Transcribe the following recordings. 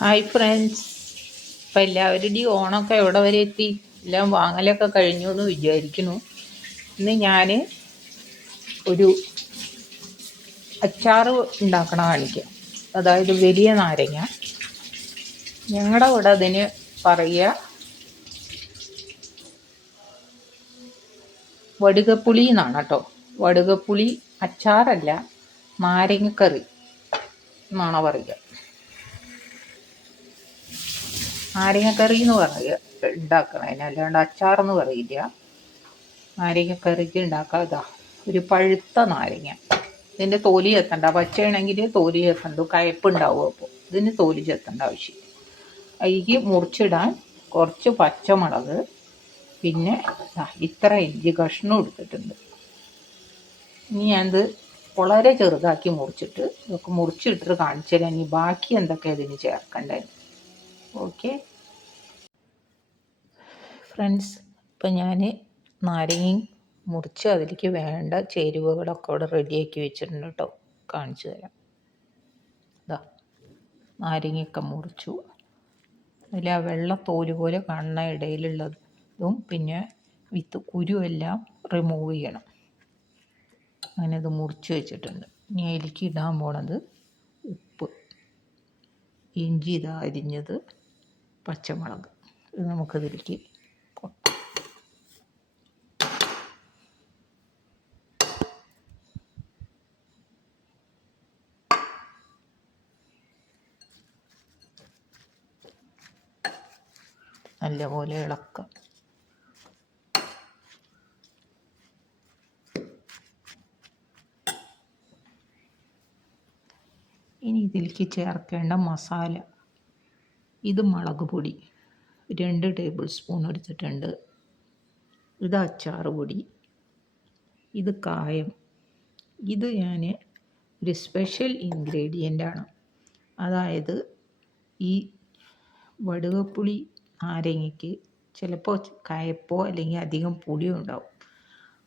Hi friends. ഇപ്പം എല്ലാവരുടെയും ഓണമൊക്കെ എവിടെ വരെ എത്തി? എല്ലാം വാങ്ങലൊക്കെ കഴിഞ്ഞു എന്ന് വിചാരിക്കുന്നു. ഇന്ന് ഞാൻ ഒരു അച്ചാർ ഉണ്ടാക്കണ കാണിക്കാം. അതായത് വലിയ നാരങ്ങ, ഞങ്ങളുടെ ഇവിടെ അതിന് പറയുക വടുകപ്പുളി എന്നാണ് കേട്ടോ. വടുകപ്പുളി അച്ചാറല്ല, നാരങ്ങക്കറി എന്നാണ് പറയുക. നാരങ്ങക്കറി എന്ന് പറയുക ഉണ്ടാക്കണതിന്, അല്ലാണ്ട് അച്ചാറെന്ന് പറയില്ല. നാരങ്ങക്കറിക്ക് ഉണ്ടാക്കാതാ ഒരു പഴുത്ത നാരങ്ങ. ഇതിൻ്റെ തോലി ചെത്തണ്ട, പച്ചയാണെങ്കിൽ തോലി ചെത്തണ്ട, കയ്പ്പുണ്ടാവും. അപ്പോൾ ഇതിന് തോലി ചെത്തേണ്ട ആവശ്യം. അതിലേക്ക് മുറിച്ചിടാൻ കുറച്ച് പച്ചമുളക്, പിന്നെ ഇത്ര ഇഞ്ചി കഷ്ണം എടുത്തിട്ടുണ്ട്. ഇനി ഞാനിത് വളരെ ചെറുതാക്കി മുറിച്ചിട്ട് ഇതൊക്കെ മുറിച്ചിട്ടിട്ട് കാണിച്ചു തരാം. ഇനി ബാക്കി എന്തൊക്കെ ഇതിന് ചേർക്കേണ്ടത്. ഓക്കെ ഫ്രണ്ട്സ്, ഇപ്പം ഞാൻ നാരങ്ങയും മുറിച്ച് അതിലേക്ക് വേണ്ട ചേരുവകളൊക്കെ അവിടെ റെഡിയാക്കി വെച്ചിട്ടുണ്ട് കേട്ടോ. കാണിച്ചു തരാം. ഇതാ നാരങ്ങയൊക്കെ മുറിച്ചു. അതിൽ ആ വെള്ള തോല് പോലെ കാണുന്ന ഇടയിലുള്ളതും പിന്നെ വിത്ത് കുരുവെല്ലാം റിമൂവ് ചെയ്യണം. അങ്ങനെ ഇത് മുറിച്ച് വെച്ചിട്ടുണ്ട്. ഇനി അതിലേക്ക് ഇടാൻ പോണത് ഉപ്പ്, ഇഞ്ചി ഇതാ അരിഞ്ഞത്, പച്ചമുളക്. ഇത് നമുക്കതിലേക്ക് നല്ലപോലെ ഇളക്കാം. ഇനി ഇതിലേക്ക് ചേർക്കേണ്ട മസാല, ഇത് മുളക് പൊടി 2 ടേബിൾ സ്പൂൺ എടുത്തിട്ടുണ്ട്. ഇത് അച്ചാർ പൊടി, ഇത് കായം. ഇത് ഞാൻ ഒരു സ്പെഷ്യൽ ഇൻഗ്രീഡിയൻ്റാണ്. അതായത് ഈ വടുകപ്പുളി നാരങ്ങയ്ക്ക് ചിലപ്പോൾ കയ്പ്പോ അല്ലെങ്കിൽ അധികം പുളിയോ ഉണ്ടാവും.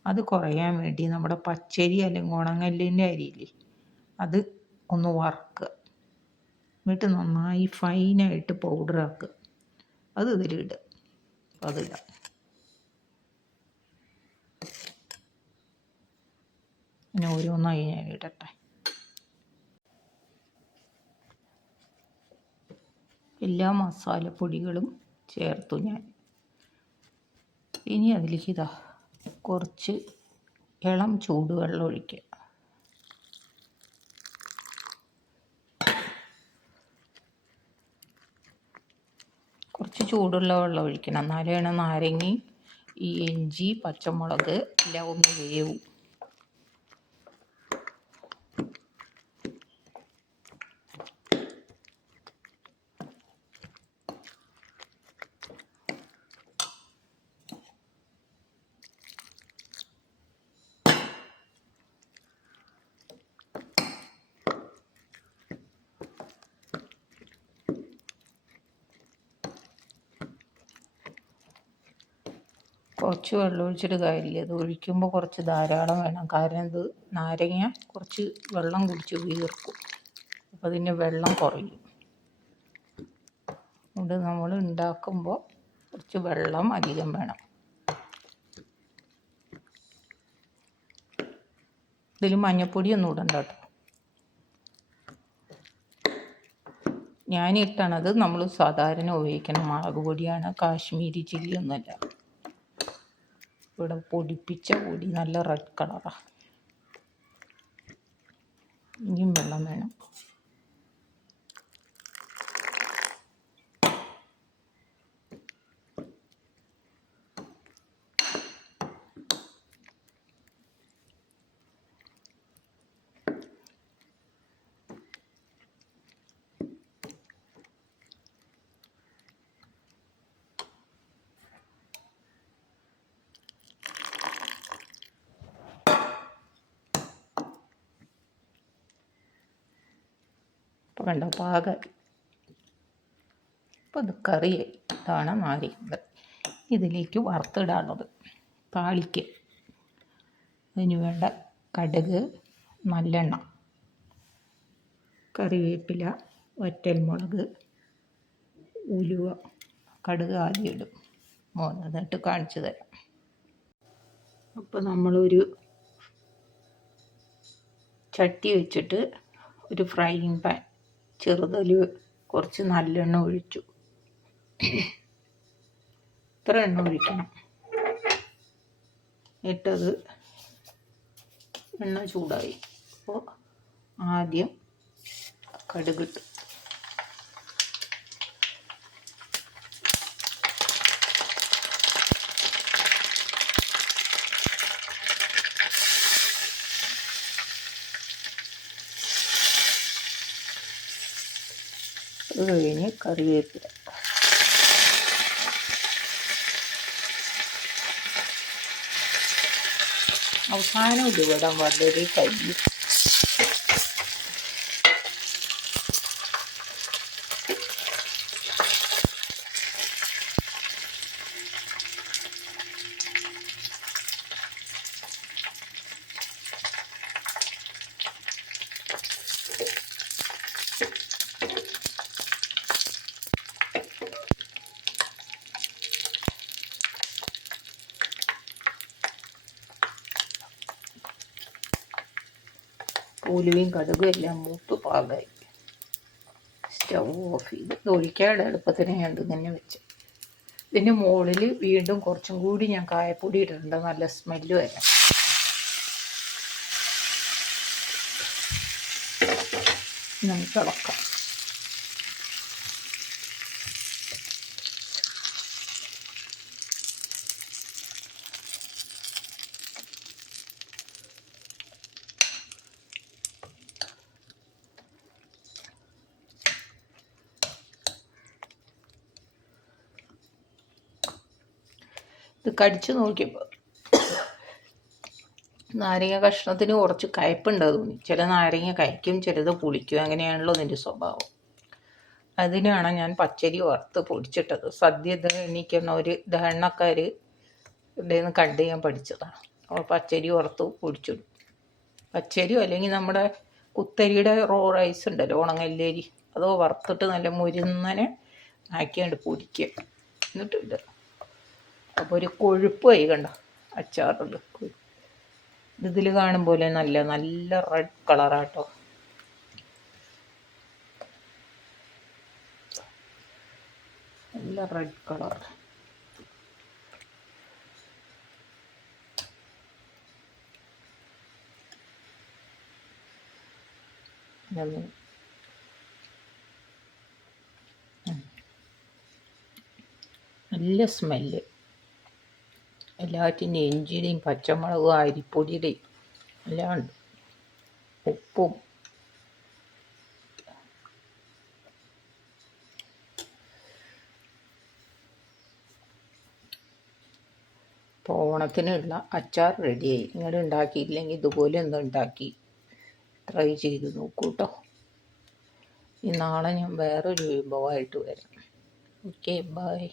അത് കുറയാൻ വേണ്ടി നമ്മുടെ പച്ചരി അല്ലെങ്കിൽ ഉണങ്ങല്ലിൻ്റെ അരിയില്ലേ, അത് ഒന്ന് വറുക്കുക. എന്നിട്ട് നന്നായി ഫൈനായിട്ട് പൗഡറാക്കുക. അത് ഇതിലിടുക. അതിടാം. പിന്നെ ഓരോന്നായി ഞാൻ ഇടട്ടെ. എല്ലാ മസാലപ്പൊടികളും ചേർത്തു ഞാൻ. ഇനി അതിലേക്ക് ഇതാ കുറച്ച് ഇളം ചൂടുവെള്ളം ഒഴിക്കുക. കുറച്ച് ചൂടുള്ള വെള്ളം ഒഴിക്കണം, എന്നാലാണ് നാരങ്ങയും ഈ ഇഞ്ചി പച്ചമുളക് എല്ലാം ഒന്ന് വേവും. കുറച്ച് വെള്ളം ഒഴിച്ചിട്ട് കാര്യമില്ല, ഇത് ഒഴിക്കുമ്പോൾ കുറച്ച് ധാരാളം വേണം. കാരണം ഇത് നാരങ്ങ കുറച്ച് വെള്ളം കുടിച്ച് വീർക്കും, അപ്പോൾ അതിൻ്റെ വെള്ളം കുറയും. അതുകൊണ്ട് നമ്മൾ ഉണ്ടാക്കുമ്പോൾ കുറച്ച് വെള്ളം അധികം വേണം. ഇതിൽ മഞ്ഞൾപ്പൊടിയൊന്നും ഇടണ്ട കേട്ടോ. ഞാനിട്ടണത് നമ്മൾ സാധാരണ ഉപയോഗിക്കുന്ന മുളക് പൊടിയാണ്, കാശ്മീരി ചില്ലിയൊന്നുമല്ല. ഇവിടെ പൊടിപ്പിച്ച പൊടി നല്ല റെഡ് കളറാണ്. ഇനിയും വെള്ളം വേണം. അപ്പോൾ കണ്ടോ പാകം. അപ്പോൾ അത് കറിയായി. ഇതാണ് നാരങ്ങ. ഇതിലേക്ക് വറുത്തിടാനുള്ളത് താളിക്ക്. അതിന് വേണ്ട കടുക്, നല്ലെണ്ണ, കറിവേപ്പില, വറ്റൽമുളക്, ഉലുവ, കടുക് ആദ്യം ഇടും. എന്നിട്ട് കാണിച്ചു തരാം. അപ്പോൾ നമ്മളൊരു ചട്ടി വെച്ചിട്ട് ഒരു ഫ്രൈയിങ് പാൻ ചെറുതിൽ കുറച്ച് നല്ലെണ്ണ ഒഴിച്ചു. ഇത്ര എണ്ണ ഒഴിക്കണം. ഇട്ടത് എണ്ണ ചൂടായി. അപ്പോൾ ആദ്യം കടുകിട്ടു. അത് കഴിഞ്ഞ് കറിവേപ്പില, അവസാനം ഇടുവിടാൻ വളരെ കൈ. ഉലുവയും കടുകും എല്ലാം മൂത്ത് പാകമായി. സ്റ്റവ് ഓഫ് ചെയ്ത് ഒഴിക്കാതെ എളുപ്പത്തിന് ഞാൻ തന്നെ വെച്ച്. ഇതിൻ്റെ മുകളിൽ വീണ്ടും കുറച്ചും കൂടി ഞാൻ കായപ്പൊടി ഇട്ടിട്ടുണ്ട്, നല്ല സ്മെല്ല് വരാൻ. നമുക്ക് ഇളക്കാം. ഇത് കടിച്ചു നോക്കിയപ്പോൾ നാരങ്ങ കഷ്ണത്തിന് കുറച്ച് കയ്പ്പുണ്ട് തോന്നി. ചില നാരങ്ങ കയ്ക്കും, ചിലത് പുളിക്കും. അങ്ങനെയാണല്ലോ ഇതിൻ്റെ സ്വഭാവം. അതിനാണ് ഞാൻ പച്ചരി വറുത്ത് പൊടിച്ചിട്ടത്. സദ്യ എണീക്കുന്ന ഒരു ദഹനക്കാർ ഇടയിൽ കണ്ട് ഞാൻ പഠിച്ചതാണ്. അപ്പോൾ പച്ചരി വറുത്ത് പൊടിച്ചിടും. പച്ചരിയോ അല്ലെങ്കിൽ നമ്മുടെ കുത്തരിയുടെ റോ റൈസ് ഉണ്ടല്ലോ, ഉണങ്ങല്ലരി, അതോ വറുത്തിട്ട് നല്ല മുരുന്നനെ ആക്കിയാണ്ട് പൊടിക്കുക. എന്നിട്ട് ഇടുക. അപ്പോൾ ഒരു കൊഴുപ്പായി കണ്ട അച്ചാറുണ്ട്. ഇതിൽ കാണും പോലെ നല്ല നല്ല റെഡ് കളറാട്ടോ. നല്ല റെഡ് കളർ. നല്ല സ്മെല്ല്. എല്ലാറ്റിൻ്റെ ഇഞ്ചിയുടെയും പച്ചമുളകും അരിപ്പൊടിയുടെയും എല്ലാം ഉണ്ട്. ഉപ്പും ഇപ്പോൾ ഓണത്തിനുള്ള അച്ചാർ റെഡിയായി. നിങ്ങൾ ഉണ്ടാക്കിയില്ലെങ്കിൽ ഇതുപോലെ ഒന്ന് ഉണ്ടാക്കി ട്രൈ ചെയ്ത് നോക്കൂ കേട്ടോ. നാളെ ഞാൻ വേറൊരു വിഭവമായിട്ട് വരാം. Okay, by.